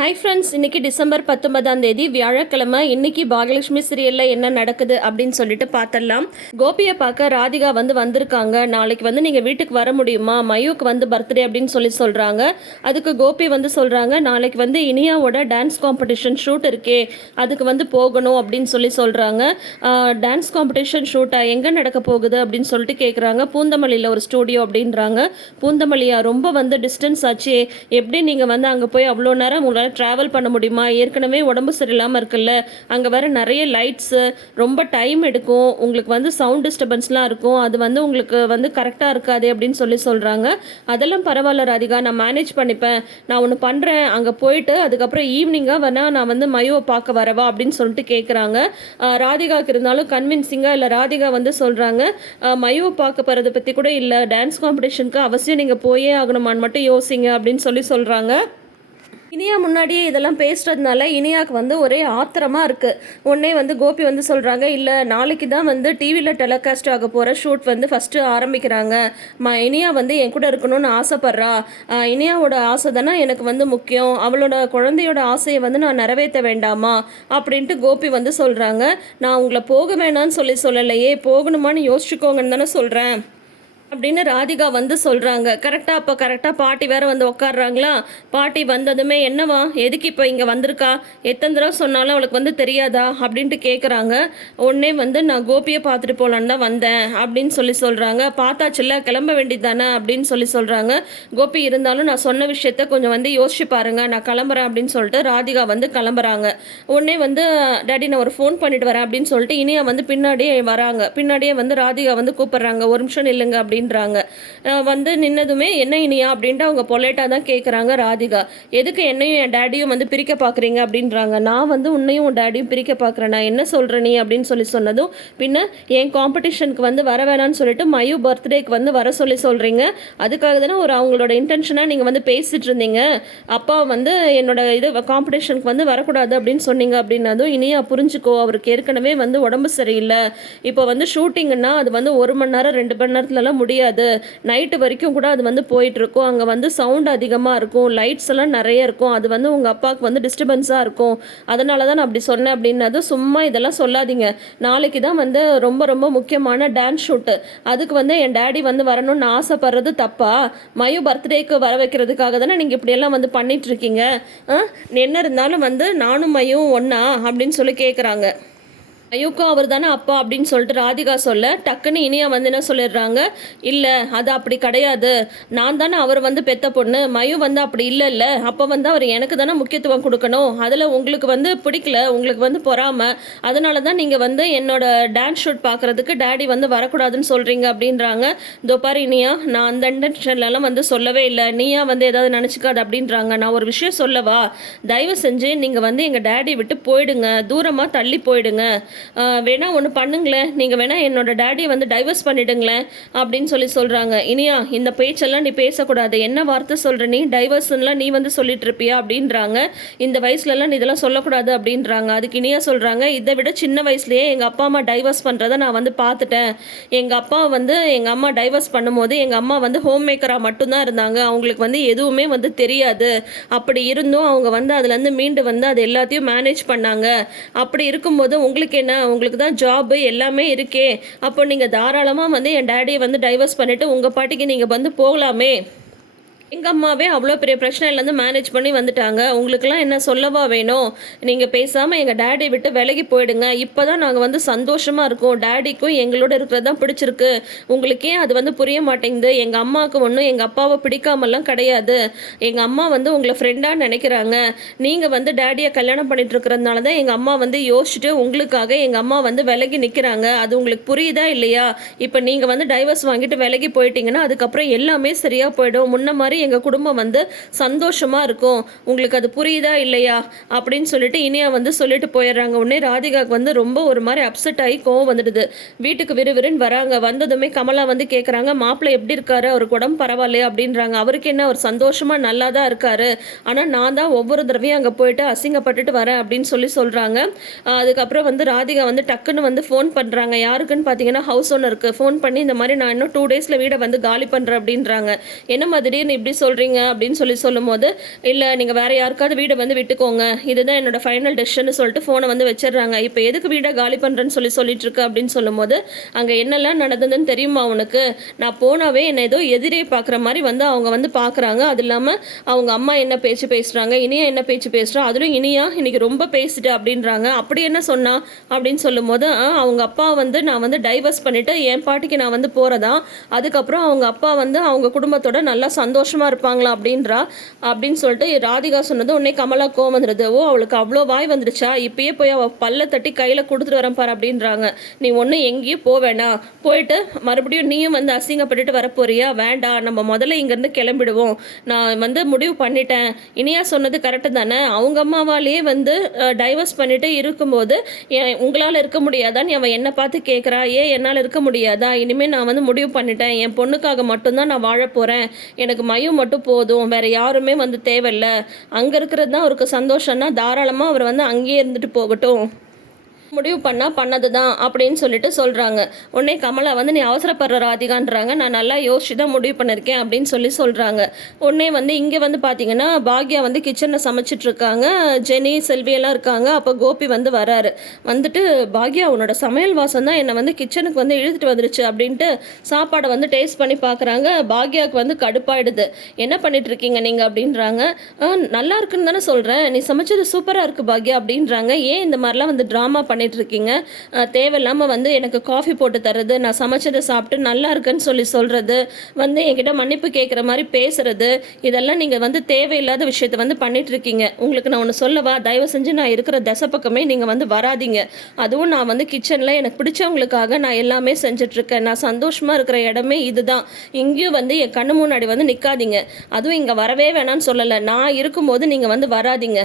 Hi friends இன்னைக்கு December பத்தொன்பதாம் தேதி வியாழக்கிழமை இன்னைக்கு பாகலட்சுமி சீரியலில் என்ன நடக்குது அப்படின்னு சொல்லிட்டு பார்த்துடலாம் கோபியை பார்க்க ராதிகா வந்து வந்திருக்காங்க. நாளைக்கு வந்து நீங்கள் வீட்டுக்கு வர முடியுமா? மயூக்கு வந்து பர்த்டே அப்படின்னு சொல்லி சொல்கிறாங்க அதுக்கு கோபி வந்து சொல்கிறாங்க நாளைக்கு வந்து இனியாவோட டான்ஸ் காம்படிஷன் ஷூட் இருக்கே அதுக்கு வந்து போகணும் அப்படின்னு சொல்லி சொல்கிறாங்க டான்ஸ் காம்படிஷன் ஷூட்டா எங்கே நடக்க போகுது அப்படின்னு சொல்லிட்டு கேட்குறாங்க பூந்தமல்லியில் ஒரு ஸ்டூடியோ அப்படின்றாங்க. பூந்தமல்லியா ரொம்ப வந்து டிஸ்டன்ஸ் ஆச்சு எப்படி நீங்கள் வந்து அங்கே போய் அவ்வளோ நேரம் உங்களால் ட்ராவல் பண்ண முடியுமா? ஏற்கனவே உடம்பு சரியில்லாமல் இருக்குல்ல. அங்கே வேறு நிறைய லைட்ஸு ரொம்ப டைம் எடுக்கும். உங்களுக்கு வந்து சவுண்ட் டிஸ்டர்பன்ஸ்லாம் இருக்கும். அது வந்து உங்களுக்கு வந்து கரெக்டாக இருக்காது அப்படின்னு சொல்லி சொல்கிறாங்க அதெல்லாம் பரவாயில்ல ராதிகா. நான் மேனேஜ் பண்ணிப்பேன். நான் ஒன்று பண்ணுறேன் அங்கே போயிட்டு அதுக்கப்புறம் ஈவினிங்காக வேணா நான் வந்து மயோவை பார்க்க வரவா அப்படின்னு சொல்லிட்டு கேட்குறாங்க ராதிகாவுக்கு இருந்தாலும் கன்வின்சிங்காக இல்லை ராதிகா வந்து சொல்கிறாங்க மயோவை பார்க்க போகிறத பற்றி கூட இல்லை. டான்ஸ் காம்படிஷனுக்கு அவசியம் நீங்கள் போயே ஆகணுமான்னு மட்டும் யோசிங்க அப்படின்னு சொல்லி சொல்கிறாங்க இனியா முன்னாடியே இதெல்லாம் பேசுறதுனால இனியாவுக்கு வந்து ஒரே ஆத்திரமாக இருக்குது உடனே வந்து கோபி வந்து சொல்கிறாங்க இல்லை நாளைக்கு தான் வந்து டிவியில் டெலிகாஸ்ட் ஆக போகிற ஷூட் வந்து ஃபஸ்ட்டு ஆரம்பிக்கிறாங்க. மா இனியா வந்து என் கூட இருக்கணும்னு ஆசைப்பட்றா. இனியாவோட ஆசை தானே எனக்கு வந்து முக்கியம். அவளோட குழந்தையோட ஆசையை வந்து நான் நிறைவேற்ற வேண்டாமா? அப்படின்ட்டு கோபி வந்து சொல்கிறாங்க நான் உங்களை போக வேணாம்னு சொல்லி சொல்லலையே போகணுமான்னு யோசிச்சுக்கோங்கன்னு தானே சொல்கிறேன் அப்படின்னு ராதிகா வந்து சொல்கிறாங்க கரெக்டாக அப்போ கரெக்டாக பாட்டி வேற வந்து உட்காடுறாங்களா பாட்டி வந்ததுமே என்னவா? எதுக்கு இப்போ இங்கே வந்திருக்கா? எத்தனை தடவை சொன்னாலும் அவளுக்கு வந்து தெரியாதா? அப்படின்ட்டு கேட்குறாங்க உடனே வந்து நான் கோபியை பார்த்துட்டு போகலான்னு தான் வந்தேன் அப்படின்னு சொல்லி சொல்கிறாங்க பார்த்தாச்சுல்ல கிளம்ப வேண்டியது தானே அப்படின்னு சொல்லி சொல்கிறாங்க கோபி இருந்தாலும் நான் சொன்ன விஷயத்த கொஞ்சம் வந்து யோசிச்சு பாருங்க. நான் கிளம்புறேன் அப்படின்னு சொல்லிட்டு ராதிகா வந்து கிளம்புறாங்க. உடனே வந்து டேடி நான் ஒரு ஃபோன் பண்ணிட்டு வரேன் அப்படின்னு சொல்லிட்டு இனியா வந்து பின்னாடியே வராங்க. பின்னாடியே வந்து ராதிகா வந்து கூப்பிட்றாங்க. ஒரு நிமிஷம் இல்லைங்க அப்படின்னு அப்படின்றாங்க. வந்து நின்னதுமே என்ன இனியா? அப்படின்ட்டு அவங்க பொலேட்டாக தான் கேட்குறாங்க ராதிகா. எதுக்கு என்னையும் என் டேடியும் வந்து பிரிக்க பார்க்குறீங்க அப்படின்றாங்க. நான் வந்து உன்னையும் உன் டேடியும் பிரிக்க பார்க்குறேன் நான் என்ன சொல்கிறேன் நீ? அப்படின்னு சொல்லி சொன்னதும் பின்ன என் காம்படிஷனுக்கு வந்து வர வேணாம்னு சொல்லிட்டு மயு பர்த்டேக்கு வந்து வர சொல்லி சொல்கிறீங்க அதுக்காக தானே ஒரு அவங்களோட இன்டென்ஷனாக நீங்கள் வந்து பேசிட்டு இருந்தீங்க. அப்பா வந்து என்னோட இது காம்படிஷனுக்கு வந்து வரக்கூடாது அப்படின்னு சொன்னீங்க அப்படின்னதும் இனியா புரிஞ்சுக்கோ. அவருக்கு ஏற்கனவே வந்து உடம்பு சரியில்லை. இப்போ வந்து ஷூட்டிங்னா அது வந்து ஒரு மணி நேரம் ரெண்டு மணி நேரத்துலலாம் முடியாது. நைட்டு வரைக்கும் கூட அது வந்து போயிட்டுருக்கும். அங்கே வந்து சவுண்ட் அதிகமாக இருக்கும். லைட்ஸ் எல்லாம் நிறைய இருக்கும். அது வந்து உங்கள் அப்பாவுக்கு வந்து டிஸ்டர்பன்ஸாக இருக்கும். அதனால தான் நான் அப்படி சொன்னேன் அப்படின்னது சும்மா இதெல்லாம் சொல்லாதீங்க. நாளைக்கு தான் வந்து ரொம்ப ரொம்ப முக்கியமான டான்ஸ் ஷூட்டு அதுக்கு வந்து என் டேடி வந்து வரணும்னு ஆசைப்படுறது தப்பா? மயு பர்த்டேக்கு வர வைக்கிறதுக்காக தானே நீங்கள் இப்படியெல்லாம் வந்து பண்ணிகிட்ருக்கீங்க என்ன இருந்தாலும் வந்து நானும் மயும் ஒன்றா அப்படின்னு சொல்லி கேட்குறாங்க மயுக்கும் அவர் தானே அப்பா அப்படின்னு சொல்லிட்டு ராதிகா சொல்ல டக்குன்னு இனியா வந்து என்ன சொல்லிடுறாங்க? இல்லை அது அப்படி கிடையாது. நான் தானே அவர் வந்து பெத்த பொண்ணு மயு வந்து அப்படி இல்லை இல்லை. அப்போ வந்து அவர் எனக்கு தானே முக்கியத்துவம் கொடுக்கணும். அதில் உங்களுக்கு வந்து பிடிக்கல உங்களுக்கு வந்து பொறாமல் அதனால தான் நீங்கள் வந்து என்னோட டான்ஸ் ஷூட் பார்க்குறதுக்கு டேடி வந்து வரக்கூடாதுன்னு சொல்கிறீங்க அப்படின்றாங்க. தோப்பார் இனியா நான் அந்த இன்டென்ஷன்லலாம் வந்து சொல்லவே இல்லை. நீயா வந்து ஏதாவது நினச்சிக்காது அப்படின்றாங்க. நான் ஒரு விஷயம் சொல்லவா? தயவு செஞ்சு நீங்கள் வந்து எங்கள் டேடி விட்டு போயிடுங்க. தூரமாக தள்ளி போயிடுங்க. வேணால் ஒன்று பண்ணுங்களேன். நீங்கள் வேணால் என்னோட டேடியை வந்து டைவர்ஸ் பண்ணிடுங்களேன் அப்படின்னு சொல்லி சொல்கிறாங்க இனியா இந்த பேச்செல்லாம் நீ பேசக்கூடாது. என்ன வார்த்தை சொல்கிற நீ? டைவர்ஸ்லாம் நீ வந்து சொல்லிட்டு இருப்பியா அப்படின்றாங்க. இந்த வயசுலலாம் நீ இதெல்லாம் சொல்லக்கூடாது அப்படின்றாங்க. அதுக்கு இனியா சொல்கிறாங்க இதை விட சின்ன வயசுலேயே எங்கள் அப்பா அம்மா டைவர்ஸ் பண்ணுறத நான் வந்து பார்த்துட்டேன். எங்கள் அப்பா வந்து எங்கள் அம்மா டைவர்ஸ் பண்ணும்போது எங்கள் அம்மா வந்து ஹோம் மேக்கராக மட்டும்தான் இருந்தாங்க. அவங்களுக்கு வந்து எதுவுமே வந்து தெரியாது. அப்படி இருந்தும் அவங்க வந்து அதுலேருந்து மீண்டு வந்து அது எல்லாத்தையும் மேனேஜ் பண்ணாங்க. அப்படி இருக்கும்போது உங்களுக்கு என்ன உங்களுக்கு தான் ஜாபு எல்லாமே இருக்கே. அப்போ நீங்கள் தாராளமாக வந்து என் டேடியை வந்து டைவர்ஸ் பண்ணிவிட்டு உங்கள் பாட்டிக்கு நீங்கள் வந்து போகலாமே. எங்கள் அம்மாவே அவ்வளோ பெரிய பிரச்சனையிலேருந்து மேனேஜ் பண்ணி வந்துட்டாங்க. உங்களுக்கெல்லாம் என்ன சொல்லவா வேணும்? நீங்கள் பேசாமல் எங்கள் டேடி விட்டு விலகி போயிடுங்க. இப்போ தான் நாங்கள் வந்து சந்தோஷமாக இருக்கோம். டேடிக்கும் எங்களோட இருக்கிறது தான் பிடிச்சிருக்கு. உங்களுக்கே அது வந்து புரிய மாட்டேங்குது? எங்கள் அம்மாவுக்கு ஒன்றும் எங்கள் அப்பாவை பிடிக்காமலாம் கிடையாது. எங்கள் அம்மா வந்து உங்களை ஃப்ரெண்டாக நினைக்கிறாங்க. நீங்கள் வந்து டேடியை கல்யாணம் பண்ணிட்டு இருக்கிறதுனால தான் எங்கள் அம்மா வந்து யோசிச்சுட்டு உங்களுக்காக எங்கள் அம்மா வந்து விலகி நிற்கிறாங்க அது உங்களுக்கு புரியுதா இல்லையா? இப்போ நீங்கள் வந்து டைவர்ஸ் வாங்கிட்டு விலகி போயிட்டீங்கன்னா அதுக்கப்புறம் எல்லாமே சரியாக போயிடும். முன்ன மாதிரி எங்கள் குடும்பம் வந்து சந்தோஷமாக இருக்கும். உங்களுக்கு அது புரியுதா இல்லையா? அப்படின்னு சொல்லிட்டு இனியா வந்து சொல்லிட்டு போயிடுறாங்க. உடனே ராதிகாவுக்கு வந்து ரொம்ப ஒரு மாதிரி அப்செட் ஆகி கோவம் வந்துடுது. வீட்டுக்கு விறுவிறுன்னு வராங்க. வந்ததுமே கமலா வந்து கேட்குறாங்க மாப்பிள்ளை எப்படி இருக்காரு? அவருக்கு உடம்பு பரவாயில்லையா? அப்படின்றாங்க. அவருக்கு என்ன அவர் சந்தோஷமாக நல்லா தான் இருக்காரு. ஆனால் நான் தான் ஒவ்வொரு தடவையும் அங்கே போயிட்டு அசிங்கப்பட்டுட்டு வரேன் அப்படின்னு சொல்லி சொல்கிறாங்க அதுக்கப்புறம் வந்து ராதிகா வந்து டக்குன்னு வந்து ஃபோன் பண்ணுறாங்க யாருக்குன்னு பார்த்தீங்கன்னா ஹவுஸ் ஓனருக்கு ஃபோன் பண்ணி இந்த மாதிரி நான் இன்னும் டூ டேஸில் வீடை வந்து காலி பண்ணுறேன் அப்படின்றாங்க. என்ன மாதிரி இப்படி இப்படி சொல்கிறீங்க அப்படின்னு சொல்லி சொல்லும்போது இல்லை நீங்கள் வேறு யாருக்காவது வீடை வந்து விட்டுக்கோங்க. இதுதான் என்னோடய ஃபைனல் டெசிஷன் சொல்லிட்டு ஃபோனை வந்து வச்சிடுறாங்க. இப்போ எதுக்கு வீடை காலி பண்ணுறேன்னு சொல்லி சொல்லிட்டுருக்கு அப்படின்னு சொல்லும்போது அங்கே என்னெல்லாம் நடந்ததுன்னு தெரியுமா உனக்கு? நான் போனாவே என்னை ஏதோ எதிரே பார்க்குற மாதிரி வந்து அவங்க வந்து பார்க்குறாங்க அது இல்லாமல் அவங்க அம்மா என்ன பேச்சு பேசுகிறாங்க இனியா என்ன பேச்சு பேசுகிறா அதிலும் இனியா இன்றைக்கி ரொம்ப பேசிட்டு அப்படின்றாங்க. அப்படி என்ன சொன்னா? அப்படின்னு சொல்லும்போது அவங்க அப்பா வந்து நான் வந்து டைவர்ஸ் பண்ணிவிட்டு என் பாட்டிக்கு நான் வந்து போகிறதா அதுக்கப்புறம் அவங்க அப்பா வந்து அவங்க குடும்பத்தோட நல்லா சந்தோஷம் சந்தோஷமாக இருப்பாங்களா அப்படின்றா. அப்படின்னு சொல்லிட்டு ராதிகா சொன்னது உடனே கமலா கோவம் வந்துடுது ஓ அவளுக்கு அவ்வளோ வாய் வந்துடுச்சா இப்பயே போய் அவள் பல்ல தட்டி கையில் கொடுத்துட்டு வரேன் பாரு அப்படின்றாங்க. நீ ஒன்றும் எங்கேயும் போக போயிட்டு மறுபடியும் நீயும் வந்து அசிங்கப்பட்டுட்டு வரப்போறியா வேண்டாம். நம்ம முதல்ல இங்கேருந்து கிளம்பிடுவோம். நான் வந்து முடிவு பண்ணிட்டேன். இனியா சொன்னது கரெக்டு தானே? அவங்க அம்மாவாலேயே வந்து டைவர்ஸ் பண்ணிட்டு இருக்கும்போது உங்களால் இருக்க முடியாதான்னு அவன் என்னை பார்த்து கேட்குறா ஏன் என்னால் இருக்க முடியாதா? இனிமேல் நான் வந்து முடிவு பண்ணிட்டேன். என் பொண்ணுக்காக மட்டும்தான் நான் வாழ போகிறேன் எனக்கு மையம் மட்டும் போதும். வேற யாருமே வந்து தேவையில்ல. அங்கே இருக்கிறது தான் அவருக்கு சந்தோஷம்னா தாராளமாக அவர் வந்து அங்கேயே இருந்துட்டு போகட்டும். முடிவு பண்ணால் பண்ணது தான் அப்படின்னு சொல்லிட்டு சொல்கிறாங்க உடனே கமலா வந்து நீ அவசரப்படுற ராதிகான்றாங்க நான் நல்லா யோசிச்சு தான் முடிவு பண்ணியிருக்கேன் அப்படின்னு சொல்லி சொல்கிறாங்க உடனே வந்து இங்கே வந்து பார்த்தீங்கன்னா பாக்யா வந்து கிச்சனில் சமைச்சிட்ருக்காங்க ஜெனி செல்வியெல்லாம் இருக்காங்க. அப்போ கோபி வந்து வராரு. வந்துட்டு பாக்யா உன்னோட சமையல் வாசம் தான் என்னை வந்து கிச்சனுக்கு வந்து இழுத்துட்டு வந்துருச்சு அப்படின்ட்டு சாப்பாடை வந்து டேஸ்ட் பண்ணி பார்க்குறாங்க பாக்யாவுக்கு வந்து கடுப்பாயிடுது. என்ன பண்ணிட்டு இருக்கீங்க நீங்கள் அப்படின்றாங்க. நல்லா இருக்குன்னு தானே சொல்கிறேன் நீ சமைச்சது சூப்பராக இருக்குது பாக்யா அப்படின்றாங்க. ஏன் இந்த மாதிரிலாம் வந்து ட்ராமா பண்ணி இருக்கீங்க தேவையில்லாமல் வந்து எனக்கு காஃபி போட்டு தர்றது நான் சமைச்சதை சாப்பிட்டு நல்லா இருக்குன்னு சொல்லி சொல்கிறது வந்து என்கிட்ட மன்னிப்பு கேட்குற மாதிரி பேசுகிறது இதெல்லாம் நீங்கள் வந்து தேவையில்லாத விஷயத்த வந்து பண்ணிகிட்டு இருக்கீங்க உங்களுக்கு நான் ஒன்று சொல்லவா? தயவு செஞ்சு நான் இருக்கிற தசை பக்கமே நீங்கள் வந்து வராதீங்க. அதுவும் நான் வந்து கிச்சனில் எனக்கு பிடிச்சவங்களுக்காக நான் எல்லாமே செஞ்சுட்ருக்கேன் நான் சந்தோஷமாக இருக்கிற இடமே இதுதான். இங்கேயும் வந்து என் கண்ணு முன்னாடி வந்து நிற்காதீங்க அதுவும் இங்கே வரவே வேணாம்னு சொல்லலை. நான் இருக்கும்போது நீங்கள் வந்து வராதீங்க.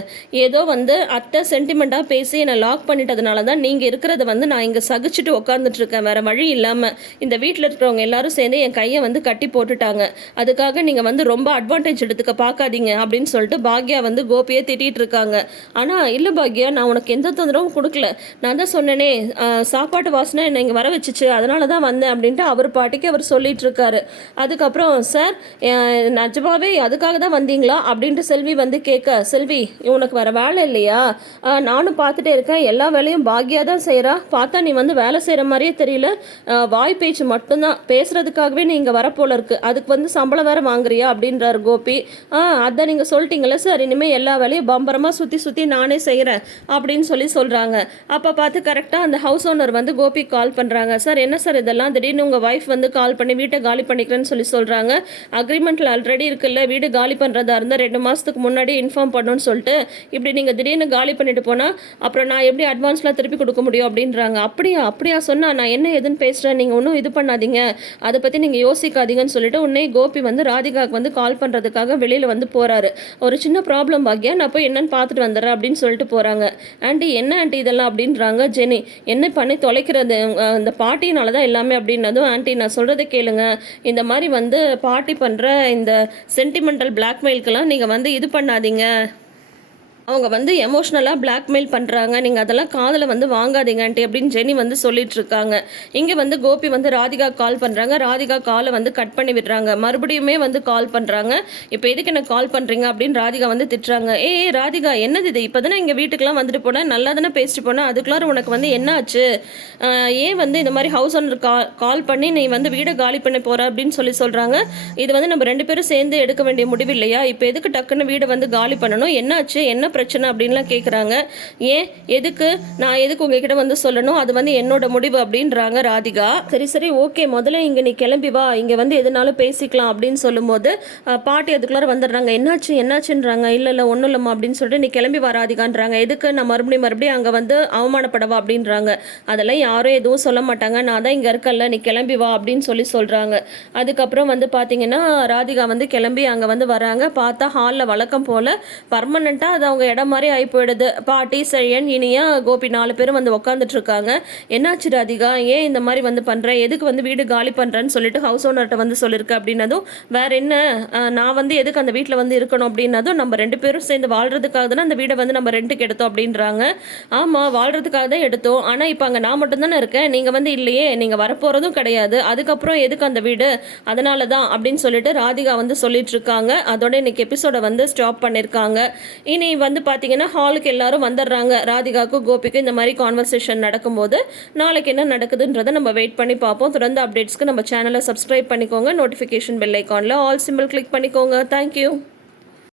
ஏதோ வந்து அத்தை சென்டிமெண்ட்டாக பேசி என்னை லாக் பண்ணிட்டதுனால தான் நீங்கள் இருக்கிறத வந்து நான் இங்கே சகிச்சுட்டு உட்காந்துட்டு இருக்கேன் வேற வழி இல்லாமல் இந்த வீட்டில் இருக்கிறவங்க எல்லாரும் சேர்ந்து என் கையை வந்து கட்டி போட்டுட்டாங்க. அதுக்காக நீங்கள் வந்து ரொம்ப அட்வான்டேஜ் எடுத்துக்க பார்க்காதீங்க அப்படின்னு சொல்லிட்டு பாக்யா வந்து கோபியை திட்டிகிட்டு இருக்காங்க ஆனால் இல்லை பாக்யா நான் உனக்கு எந்த தொந்தரவும் கொடுக்கல. நான் தான் சொன்னேனே சாப்பாட்டு வாசனை என்னை இங்கே வர வச்சுச்சு அதனால தான் வந்தேன் அப்படின்ட்டு அவர் பாட்டுக்கு அவர் சொல்லிட்டு இருக்காரு அதுக்கப்புறம் சார் அஹ், நிஜமாவே அதுக்காக தான் வந்தீங்களா? அப்படின்ட்டு செல்வி வந்து கேட்க செல்வி உனக்கு வர வேலை இல்லையா? நானும் பார்த்துட்டே இருக்கேன். எல்லா வேலையும் பாக்யா தான் செய்கிறா பார்த்தா நீ வந்து வேலை செய்கிற மாதிரியே தெரியல. வாய் பேச்சு மட்டும்தான். பேசுகிறதுக்காகவே நீ இங்கே வரப்போல இருக்கு. அதுக்கு வந்து சம்பளம் வேறு வாங்குறியா அப்படின்றாரு கோபி. ஆ அதான் நீங்கள் சொல்லிட்டீங்களே சார். இனிமேல் எல்லா வேலையும் பம்பரமாக சுற்றி சுற்றி நானே செய்கிறேன் அப்படின்னு சொல்லி சொல்கிறாங்க அப்போ பார்த்து கரெக்டாக அந்த ஹவுஸ் ஓனர் வந்து கோபி கால் பண்ணுறாங்க சார் என்ன சார் இதெல்லாம்? திடீர்னு உங்கள் ஒய்ஃப் வந்து கால் பண்ணி வீட்டை காலி பண்ணிக்கிறேன்னு சொல்லி சொல்கிறாங்க அக்ரிமெண்ட்டில் ஆல்ரெடி இருக்குல்ல. வீடு காலி பண்ணுறதா இருந்தால் ரெண்டு மாதத்துக்கு முன்னாடி இன்ஃபார்ம் பண்ணணும்னு சொல்லிட்டு இப்படி நீங்கள் திடீர்னு காலி பண்ணிட்டு போனால் அப்புறம் நான் எப்படி அட்வான்ஸ்லாம் திருப்பி கொடுக்க முடியும் அப்படின்றாங்க. அப்படியா அப்படியா சொன்னா நான் என்ன எதுன்னு பேசுகிறேன் நீங்கள் ஒன்றும் இது பண்ணாதீங்க. அதை பற்றி நீங்கள் யோசிக்காதீங்கன்னு சொல்லிட்டு உடனே கோபி வந்து ராதிகாவுக்கு வந்து கால் பண்ணுறதுக்காக வெளியில் வந்து போகிறாரு ஒரு சின்ன ப்ராப்ளம் பாக்கியா? நான் போய் என்னன்னு பார்த்துட்டு வந்துடுறேன் அப்படின்னு சொல்லிட்டு போகிறாங்க ஆண்டி என்ன ஆண்டி இதெல்லாம்? அப்படின்றாங்க ஜெனி. என்ன பண்ணி தொலைக்கிறது இந்த பாட்டினால தான் எல்லாமே அப்படின்னதும் ஆண்டி நான் சொல்கிறத கேளுங்க. இந்த மாதிரி வந்து பாட்டி பண்ணுற இந்த சென்டிமெண்டல் பிளாக்மெயிலுக்கெல்லாம் நீங்கள் வந்து இது பண்ணாதீங்க. அவங்க வந்து எமோஷ்னலாக பிளாக்மெயில் பண்ணுறாங்க நீங்கள் அதெல்லாம் காதில் வந்து வாங்காதீங்க ஆண்டி அப்படின்னு ஜெனி வந்து சொல்லிட்டு இருக்காங்க இங்கே வந்து கோபி வந்து ராதிகா கால் பண்ணுறாங்க ராதிகா காலை வந்து கட் பண்ணி விடுறாங்க. மறுபடியுமே வந்து கால் பண்ணுறாங்க இப்போ எதுக்கு எனக்கு கால் பண்ணுறீங்க அப்படின்னு ராதிகா வந்து திட்டுறாங்க. ஏ ராதிகா என்னது இது? இப்போ தானே இங்கே வீட்டுக்கெலாம் வந்துட்டு போனேன் நல்லா தானே பேசிட்டு போனேன் அதுக்குள்ளார உனக்கு வந்து என்ன ஆச்சு ஏன் வந்து இந்த மாதிரி ஹவுஸ் ஓனர் கா கால் பண்ணி நீ வந்து வீடை காலி பண்ண போகிற அப்படின்னு சொல்லி சொல்கிறாங்க இது வந்து நம்ம ரெண்டு பேரும் சேர்ந்து எடுக்க வேண்டிய முடிவு இல்லையா? இப்போ எதுக்கு டக்குன்னு வீடை வந்து காலி பண்ணணும்? என்னாச்சு? என்ன பிரச்சனை அப்படின்லாம் கேட்குறாங்க ஏன்? எதுக்கு? நான் எதுக்கு உங்ககிட்ட வந்து சொல்லணும்? அது வந்து என்னோட முடிவு அப்படின்றாங்க ராதிகா. சரி சரி ஓகே. முதல்ல இங்கே நீ கிளம்பி வா. இங்கே வந்து எதுனாலும் பேசிக்கலாம் அப்படின்னு சொல்லும்போது பாட்டி அதுக்குள்ளார வந்துடுறாங்க. என்னாச்சு? என்னாச்சுன்றாங்க. இல்லை இல்லை ஒன்றும் இல்லைம்மா அப்படின்னு சொல்லிட்டு நீ கிளம்பி வா ராதிகான்றாங்க. எதுக்கு? நான் மறுபடியும் மறுபடியும் அங்கே வந்து அவமானப்படவா? அப்படின்றாங்க. அதெல்லாம் யாரும் எதுவும் சொல்ல மாட்டாங்க. நான் தான் இங்கே இருக்கல்ல நீ கிளம்பி வா அப்படின்னு சொல்லி சொல்கிறாங்க அதுக்கப்புறம் வந்து பார்த்தீங்கன்னா ராதிகா வந்து கிளம்பி அங்கே வந்து வராங்க. பார்த்தா ஹாலில் வழக்கம் போல் பர்மனெண்ட்டாக அது அவங்க இடம் மாதிரி ஆகி போயிடுது. பாட்டி செழியன் இனியா கோபி நாலு பேரும் வந்து உக்காந்துட்டு இருக்காங்க. என்னாச்சு ராதிகா? ஏன் இந்த மாதிரி வந்து பண்ணுறேன் எதுக்கு வந்து வீடு காலி பண்ணுறேன்னு சொல்லிட்டு ஹவுஸ் ஓனர்கிட்ட வந்து சொல்லியிருக்கு அப்படின்னதும் வேற என்ன? நான் வந்து எதுக்கு அந்த வீட்டில் வந்து இருக்கணும்? அப்படின்னதும் நம்ம ரெண்டு பேரும் சேர்ந்து வாழ்றதுக்காக தானே அந்த வீடை வந்து நம்ம ரெண்டுக்கு எடுத்தோம் அப்படின்றாங்க. ஆமாம் வாழ்றதுக்காக தான் எடுத்தோம். ஆனால் இப்போ அங்கே நான் மட்டும்தானே இருக்கேன். நீங்கள் வந்து இல்லையே. நீங்கள் வரப்போகிறதும் கிடையாது. அதுக்கப்புறம் எதுக்கு அந்த வீடு? அதனால தான் அப்படின்னு சொல்லிட்டு ராதிகா வந்து சொல்லிட்டு இருக்காங்க. அதோட இன்னைக்கு எபிசோட வந்து ஸ்டாப் பண்ணியிருக்காங்க இனி வந்து பார்த்தீங்கன்னா ஹாலுக்கு எல்லாரும் வந்துடுறாங்க. ராதிகாவுக்கும் கோபிக்கும் இந்த மாதிரி கான்வர்சேஷன் நடக்கும்போது நாளைக்கு என்ன நடக்குதுன்றதை நம்ம வெயிட் பண்ணி பார்ப்போம். தொடர்ந்து அப்டேட்ஸ்க்கு நம்ம சேனலை சப்ஸ்கிரைப் பண்ணிக்கோங்க. நோட்டிஃபிகேஷன் பெல் ஐக்கானில் ஆல் சிம்பிள் கிளிக் பண்ணிக்கோங்க. Thank you